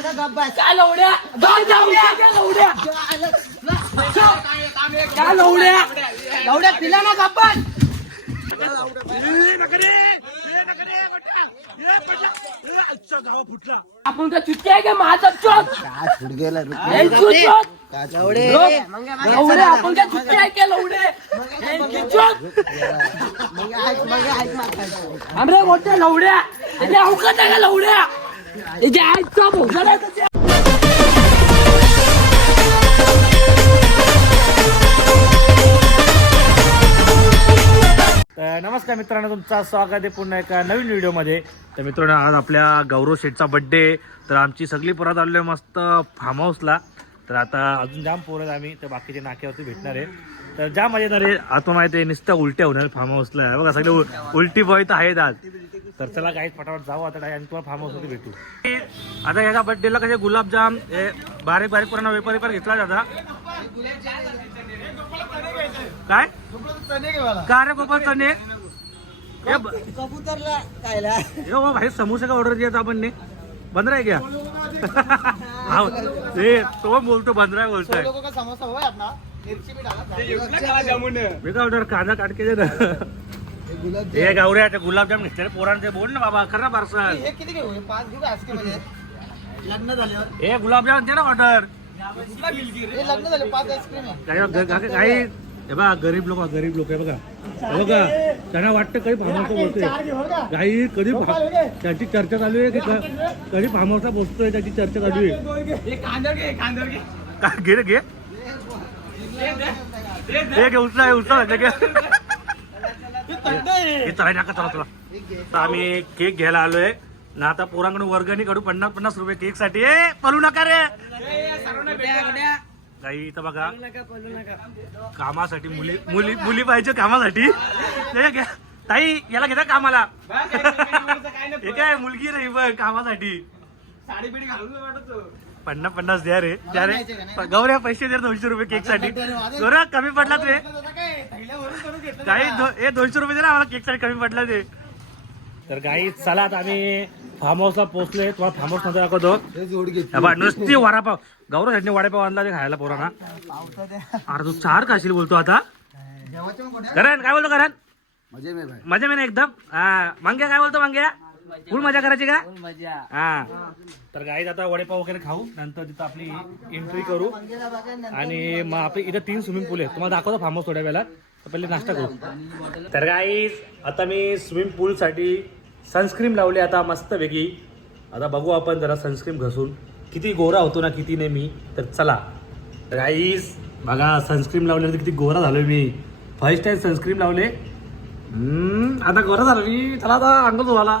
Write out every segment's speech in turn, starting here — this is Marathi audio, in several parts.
काय लवड्या लवड्या काय लवड्या लवड्या पिला ना गप्प बस. आपण काय चुटकी आहे का माझा चोट काय फुट गेला? हे. लवडे लवडे आपण काय चुटकी आहे का लवडे हे मागं. आमरे मोठ्या लवड्या त्याचे अवकाश आहे का लवड्या त्याचे आईचा भोसडा नमस्कार मित्रांनो तुमचा स्वागत आहे पुन्हा एका नवीन व्हिडिओमध्ये. तर मित्रांनो आज आपल्या गौरव शेठचा बड्डे तर आमची सगळी परत आलेली मस्त फार्म हाऊसला तर आता अजून जाम पोरं आम्ही तर बाकीच्या नाक्यावरती भेटणार आहे. तर जाम मजा येणार आहे आता माहिती आहे नुसतं उलट्या होणार फार्म हाऊसला बघा सगळे उलटी बॉय तर आहेत आज. तर चला काही फटाफट जाऊ आता आणि तुम्हाला फार्म हाऊसवरती भेटू. आता याच्या बड्डेला कसे गुलाबजाम हे बारीक बारीक पूर्ण वेपर वेपर घेतला जाता काय? का रे गोपाल चणे? हे भाई समोसे का ऑर्डर दिया था अपन ने? बन रहा है क्या हाँ तो बोलतो बन रहा बोलता लोगों का समोसा है अपना मिर्ची भी डाला मी का ऑर्डर कांदा काट के दे ना हे गावऱ्या ते गुलाबजाम घेतले पोरांचे. बोल ना बाबा ना पार्सल. हे किती घेऊ? हे पाच घेऊ आजके मध्ये? लग्न झाल्यावर. ए गुलाबजाम दे ना ऑर्डर. हे लग्न झाले पाच आईस्क्रीम आहे. काही हे बघा गरीब लोक गरीब लोक आहे बघा. हे बघा त्यांना वाटतं कधी फार्महाऊसला बोलतोय. काही कधी फा- त्याची चर्चा चालू आहे की क- कधी फार्महाऊसला बोलतोय त्याची चर्चा चालू आहे. का घे घे. हे घे उचला हे उचला घे. हे चला नका चला चला. आता आम्ही केक घ्यायला आलोय. ना आता पोरांकडून वर्गणी काढू पन्नास पन्नास रुपये केकसाठी. ए नका रे. काही इथं बघा. कामासाठी मुली मुली मुली पाहिजे कामासाठी. घ्या. ताई याला घेता कामाला? हे काय मुलगी बघ कामासाठी. पन्नास पन्नास द्या रे. द्या रे. गौऱ्या पैसे द्या दोनशे रुपये केकसाठी. गौऱ्या कमी पडलात रे काही हे दोनशे रुपये दे ना आम्हाला केकसाठी कमी पडला ते. तर काही चला आता आम्ही फार्म हाऊसला पोहोचलोय. तुम्हाला फार्म हाऊस नंतर दाखवतो. नुसती वडापाव. गौरव साईडने वडापाव आणला ते खायला पोरांना. अरे तू चार खाशील बोलतो आता. करण काय बोलतो करण? मजे में एकदम. हा मांग्या काय बोलतो मांग्या? फुल मजा करायची का? मजा. हा. तर गाईत आता वडेपाव वगैरे खाऊ नंतर तिथं आपली एंट्री करू. आणि मग आपली इथं तीन स्विमिंग पूल आहे तुम्हाला दाखवतो फार्म हाऊस थोड्या वेळात. तर पहिले नाश्ता करू. तर गाईज आता मी स्विमिंग पूल साठी सनस्क्रीम लावली आता मस्त वेगळी आता बघू आपण जरा सनस्क्रीम घसून. किती गोरा होतो ना किती नाही मी. तर चला. गाईज बघा सनस्क्रीम लावले किती गोरा झालोय मी. फर्स्ट टाइम सनस्क्रीम लावले. हम्म, आता गोरा झालो मी. चला आता अंग धुवाला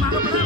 मागं पडा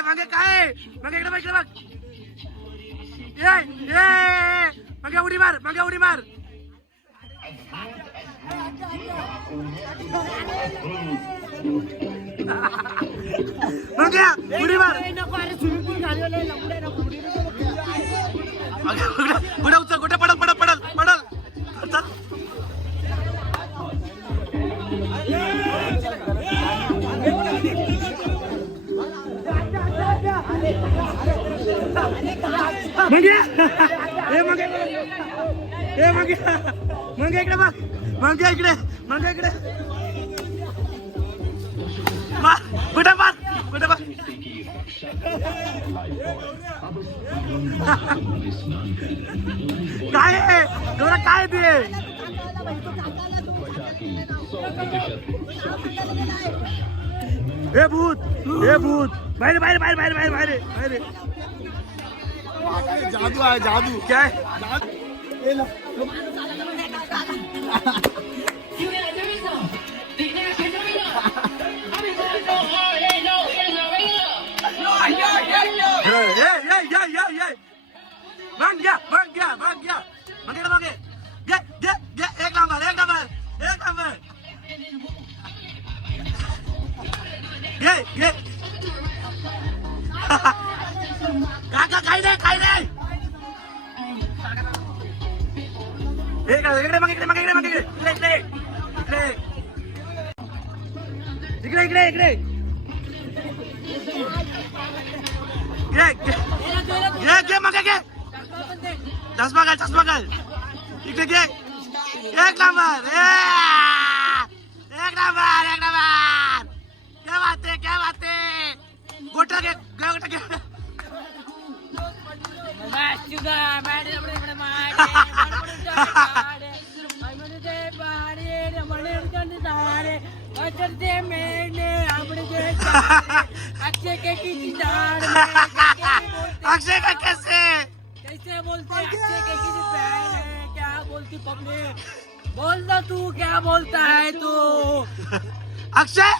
काय काय? मागे इकडे बघ इकडे बघ. ये ये मग उडी मार मागे उडी मार. मग घ्या उडी मार. कुठे उचल कुठे मग ए मग ए मग मग इकडे बघ. मग इकडे. मग इकडे. कुठे मार कुठे बघ? काय तुला काय ते? हे भूत हे भूत. बाहेर बाहेर बाहेर बाहेर बाहेर बाहेर. बाहेर. जादू है जादू। क्या है? Yeah, yeah, yeah, yeah, yeah. काका काय नाही एक क्या क्या बात अक्षय का कैसे? कैसे बोलते अक्षय के किसी क्या बोलती पब्लिक? बोल दो तू क्या बोलता है तू? अक्षय?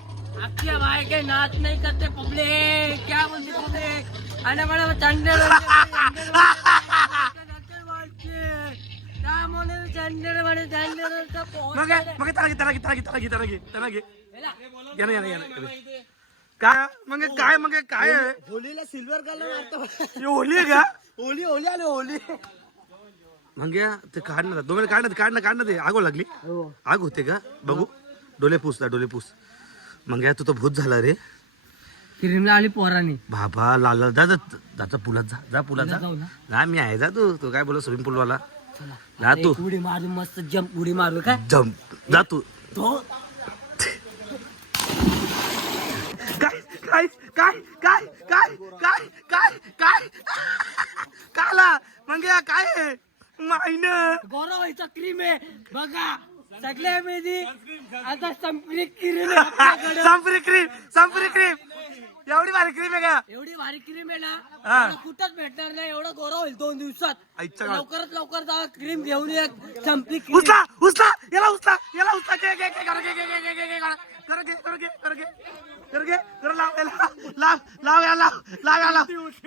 अक्षय भाई के नाच नहीं करते पब्लिक क्या बोलती पब्लिक? अरे बड़ा चंडल मग मग त्याला घे त्याला घे त्याला घे त्याला घे त्याला घे त्याला घे. काय मग काय मग काय होलीला सिल्वर कलर हे होली आहे का होली होली आली होली मग ते काढ ना दोन मिनिट काढ ना काढ ना काढ ना ते आगो लागली आग होते का बघू डोले पुस ना डोले पुस मग तू तर भूत झाला रे फिल्म आली पोरानी. बाबा लाल. जा जा जा पुलात जा. जा पुलात जा. जा मी आहे. जा तू. तू काय बोला स्विमिंग पूल वाला जा तू. उडी मारू मस्त जंप उडी मारू काय? जम जा तू. तो. काय काय काय काय काय काय काय काय? काला मग काय माहिन गौरव व्हायचा क्रीम आहे. बघा. सगळ्या मेधी आता संपली क्रीम. संपरी क्रीम संपरी क्रीम एवढी भारी क्रीम आहे का एवढी भारी क्रीम आहे ना हा. कुठंच भेटणार नाही एवढं गौरव होईल दोन दिवसात आईच्या गावात. लवकरात लवकर जा क्रीम घेऊन ये संपली क्रीम उचला उचला याला उचला याला उचला घे घे घे कर घे घे घे घे घे घे कर घे कर घे कर घे कर घे कर लाव याला लाव लाव या लाव लाव या लाव.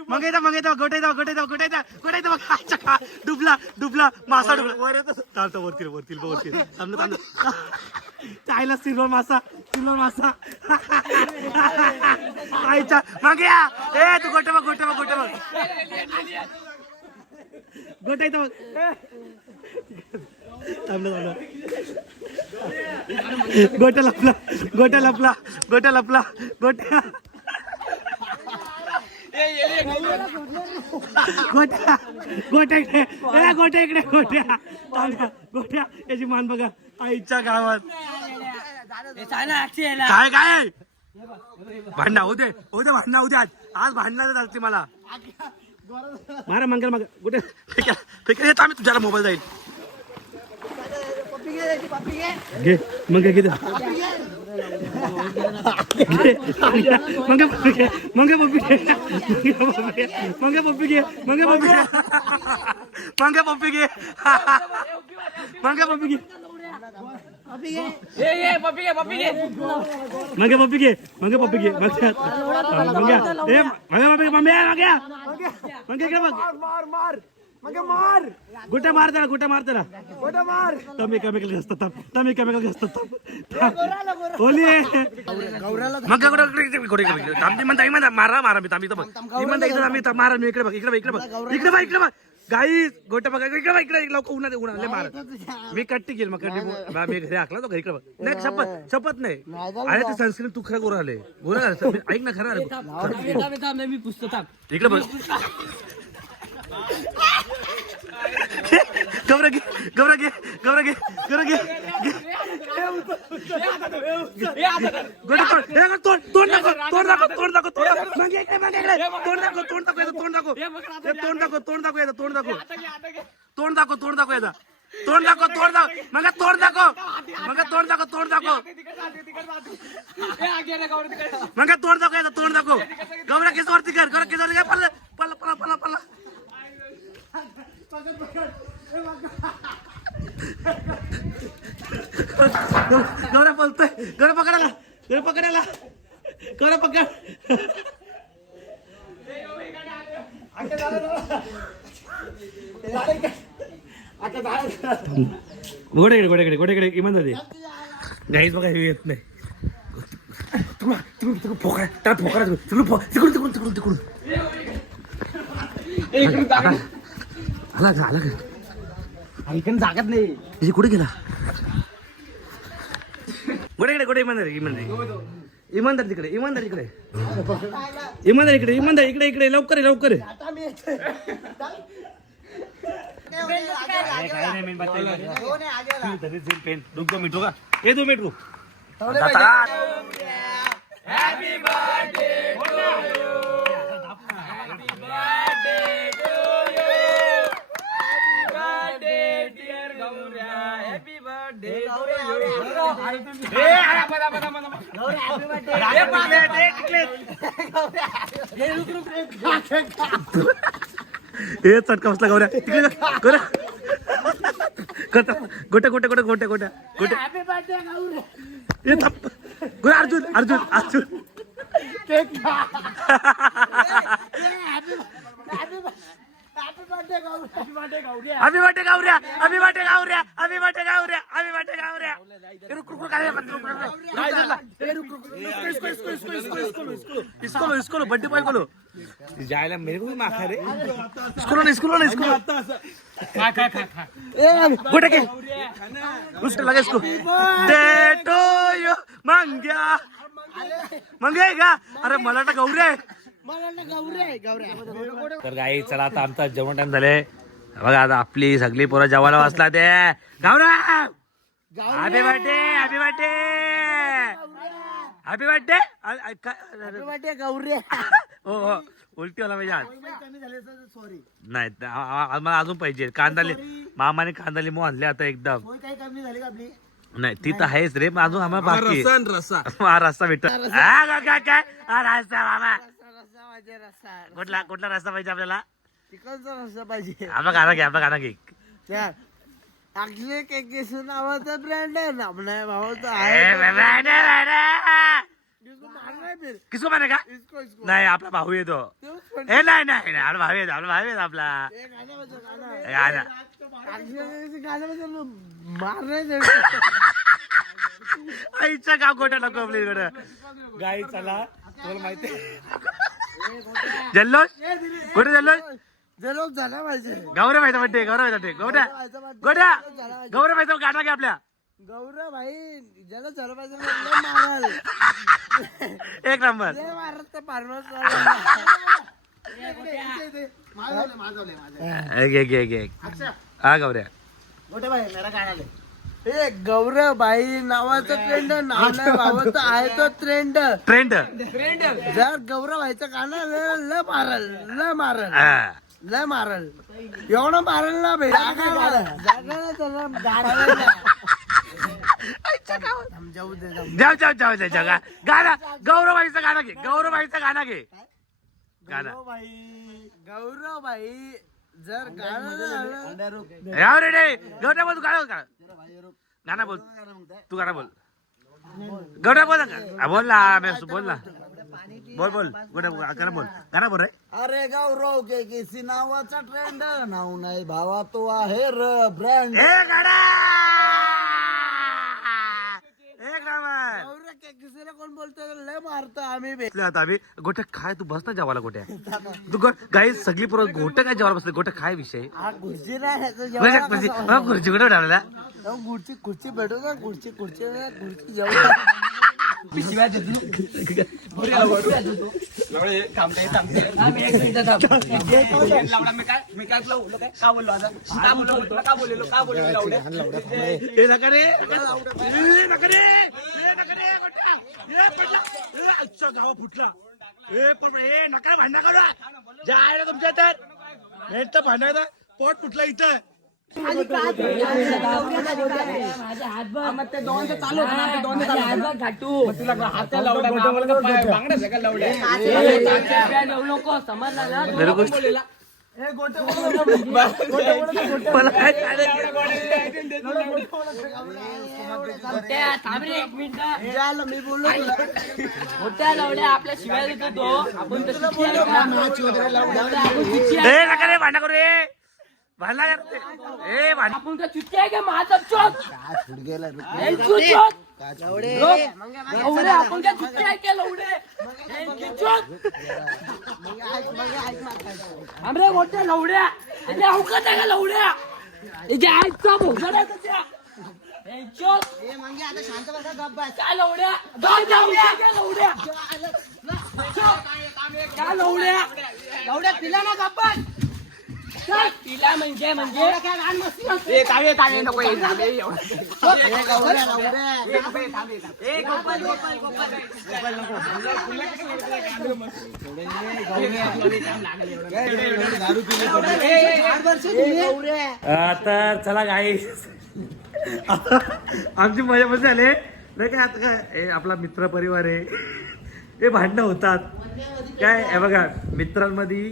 मग येतं मग येतं गोटे येतं गोटे येतं गोटे येतं गोटे येतं अच्छा का डुबला डुबला मासा डुबला. वर येतो चालतो वरती वरती वरती थांबलं थांबलं चायला सिल्वर मासा सिल्वर मासा. आईच्या मग या. ए तू गोटे बघ गोटे बघ गोटे बघ. गोटे येतं थांबलं थांबलं गोट्या लपला गोट्या लपला गोट्या लपला गोट्या गोट्या गोट्या इकडे. गोट्या इकडे गोट्या थांबा. गोट्या याची मान बघा. आईच्या गावात. काय काय? भांडणा होते होते भांडणा होते आज. आज भांडणं चालते मला. मारा मंगल मग कुठे फेका फेका येत आम्ही तुझ्याला मोबाईल जाईल घे मग घे घे मंगे पप्पी घे मंगे पप्पी घे मंगे पप्पी घे मंगे पप्पी घे मंगे पप्पी घे मंगे पप्पी घे ये ये पप्पी घे पप्पी घे मंगे पप्पी घे मंगे पप्पी घे मंगे मंगे ए मंगे पप्पी मंगे मंगे मंगे इकडे बघ मार मार मग मार. गुट्या मार त्याला गुट्या मार त्याला. गोटा मार. तमी केमिकल घासतात थांब. तमी केमिकल घासतात थांब. ओली. मग म्हणता म्हणता मारा मारा मी थांबी तर मी म्हणता इकडे थांबी तर मारा मी इकडे बघ इकडे बघ इकडे बघ. इकडे बघ इकडे बघ. गाई गोट्या बघा. इकडे बघ इकडे. लोक उन्हा उन्हा मार. मी कट्टी गेल मग कट्टी. बा, मी घरी आखला तो घरी इकडे बघ. नाही शपथ शपथ नाही. अरे ते संस्कृत तू खरं गोरा आले गोरा. ऐक ना खरं मी पुसतो थांब. इकडे बघ. गबरा घे गबरा घे गबरा घे घे. गोटे तोड हे गोटे तोड तोड दाखव तोड दाखव तोड दाखव तोड दाखव. मागे इकडे मागे इकडे. तोंड दाखव तोंड दाखव याचं तोंड दाखव. हे तोंड दाखव तोंड दाखव याचं तोंड दाखव. तोंड दाखव तोंड दाखव याचा. तोंड दाखव तोंड दाखव. मग तोंड दाखव. मग तोंड दाखव तोंड दाखव. मग तोंड दाखव याचा तोंड दाखव. गौरा केस वरती कर गबरा केस वरती कर. पल्ला पल्ला पल्ला पल्ला पल्ला. गौरा बोलतोय. गौरा पकडायला. गौरा पकडायला. गौरा पकड. गोड्याकडे गोड्याकडे गोड्याकडे इमानदारी गाईच बघा हे येत नाही. तिकडून तिकडून फोकळा त्याला फोकळा तिकडून तिकडून तिकडून तिकडून. आला का आला. का जागत नाही. कुठे गेला? कुठे इकडे कुठे इमानदार इमानदार? इमानदार तिकडे इमानदार इकडे. इमानदार इकडे इमानदार इकडे इकडे लवकर ये, लवकर ये. पेन रुक दो मिनट रुका ये दो मिनट रुक हे चटका बसला गौऱ्या. तिकडे. गौऱ्या. गोट्या गोट्या गोट्या गोट्या गोट्या. गोट्या. गोट्या हे गौऱ्या अर्जुन अर्जुन अर्जुन. अभि वाटे गावऱ्या अभि वाटे गावऱ्या अभि वाटे गावऱ्या अभि वाटे गावऱ्या ए, रुक रुक अरे, रुक, रुक, रुक, रुक. ए. इसको इसको इसको इसको इसको इसको इसको इसको लो बर्थडे बॉय को लो जायला मेरे को भी माखा रे इसको लो इसको लो इसको खा खा खा खा गोटे के उसको लगा इसको दे यू मंग्या मंगे अरे मला तर गौरी आहे तर गाई चला आता आमचा जेवण टाइम झाले बघा आता आपली सगळी पोरं जेवायला वाचला ते. गावरा happy birthday happy birthday happy birthday Gauri हो हो. उलटी होला झाले सॉरी नाही त- आ- आ- आम्हाला अजून पाहिजे. कांदाले मामाने कांदा लिंबू आणले आता एकदम. सोय काही कमी झाली का आपली? नाही ती तर आहेच रे पण अजून आम्हाला बाकी आहे. रसा हा रस्ता भेट हा का- काय काय हा रस्ता मामा. रस्सा पाहिजे रस्सा कुठला कुठला रस्ता पाहिजे आपल्याला? चिकनचा रस्सा पाहिजे. आपला गाणं घे आपला गाणं घे. त्या अक्षय केकेसू नावाचा ब्रँड आहे ना. नाही आहे. बाबा, नाही, नाही, नाही. इसको मारना है फिर किसको माने का इसको इसको. नाही आपला भाऊ येतो. ए नाही नाही नाही, आपला भाऊ येतो आपला भाऊ येतो आपला. हे गाणं अक्षय मारणार आईचा गाव गोट्या नको आपल्या इकडं. गाई चला. तुम्हाला माहिती जल्लोष? कुठे जल्लोष? जलोब झाला पाहिजे. गौरव माहिती वाटते गौरव माहिती वाटते गोट्या गोट्या गौरव माहिती गाणं घे आपल्या. गौरव भाई ज्याला झालं पाहिजे एक नंबर. पारवत घे घे घे हा गौऱ्या. गोटे भाई मेरा गाणं ले ए गौरव भाई नावाचा ट्रेंड नाव नाही भावाचं आहे तो ट्रेंड ट्रेंड जर गौरव भाईचं गाणं लय लय मारल लय मारल हा. लय मारल. एवढं मारल ना जागा गाडा जाऊ दे जाऊ जाऊ जाऊ जाऊ जाऊ जाऊ गा- गाणं गौरवाईचं गाणं घे. गौरवाईचं गाणं घे. गाणं. गौरव भाई गौरव भाई जर गाणं झालं याव रे रे गौऱ्या बोल तू गाणं गाणं गाणं बोल. तू गाणं बोल. बोल. ना. बोल ना बोल ना. बोल बोल. गाणं बोल. गाणं बोल रे. अरे गौरव के केसी नावाचा ट्रेंड नाव नाही भावा तो आहे र ब्रँड ए गाडा एक नंबर केसीला कोण बोलतो लय मारतो आम्ही बे आता आम्ही गोट्या खाय तू बस ना जेवायला गोट्या तू गाई सगळी पोरं गोट्या काय जेवायला बसले गोट्या खाय विषय हा खुर्ची नाही म्हणजे खुर्ची कसं हा, खुर्ची कुठे ठेवलेला जाऊ खुर्ची खुर्ची भेटू ना खुर्ची खुर्ची खुर्ची जेवण ए, गावा फुटला ए पण ए नका भांडणं करू. जायला तुमच्या तर हे तर पोट फुटला इथं. आपल्या शिवाय आपण भांडण करू भांडला करते ए भांड आपण का चुकी आहे का? माझा चोक गेला लवडे? आपण काय चुकी आहे का लवडे? यांची चोक आमरे मोठ्या लवड्या. अवकात आहे का लवड्या? याचे आईचा भोजन आहे त्याच्या हे चोक काय लवड्या? काय लवड्या? काय लवड्या? चोक. काय लवड्या? लवड्या पिला ना गप्पा पिला म्हणजे म्हणजे? तर चला गाई आमची मजा मजा झाली. नाही काय आता काय? हे आपला मित्र परिवार आहे. हे भांडणं होतात. काय? हे बघा मित्रांमध्ये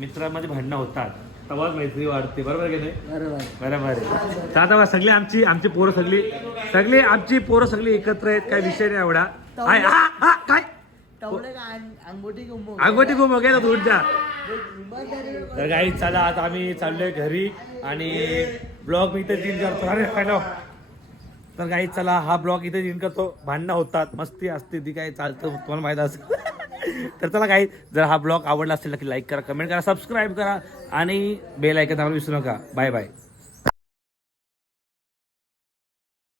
मित्रांमध्ये भांडणं होतात. तेव्हाच मैत्री वाढते. बरोबर की नाही? बरोबर. आहे तर आता बघा, सगळी आमची आमची पोरं सगळी सगळी आमची पोरं सगळी एकत्र आहेत. काय विषय नाही एवढा. आहे, हा, हा, काय? अंगोटी गुंबो अंगोटी खूप गेला तुमच्या तर काही चला आता आम्ही चाललोय घरी आणि ब्लॉग मी इथे तीन करतो. अरे हॅलो तर काही चला हा ब्लॉग इथे तीन करतो. भांडणं होतात. मस्ती असते ती काही चालतं तुम्हाला माहीत असेल. तर चला काही जर हा ब्लॉग आवडला असेल नक्की लाईक करा कमेंट करा सबस्क्राईब करा आणि बेल ऐकत आम्हाला विसरू नका. Bye bye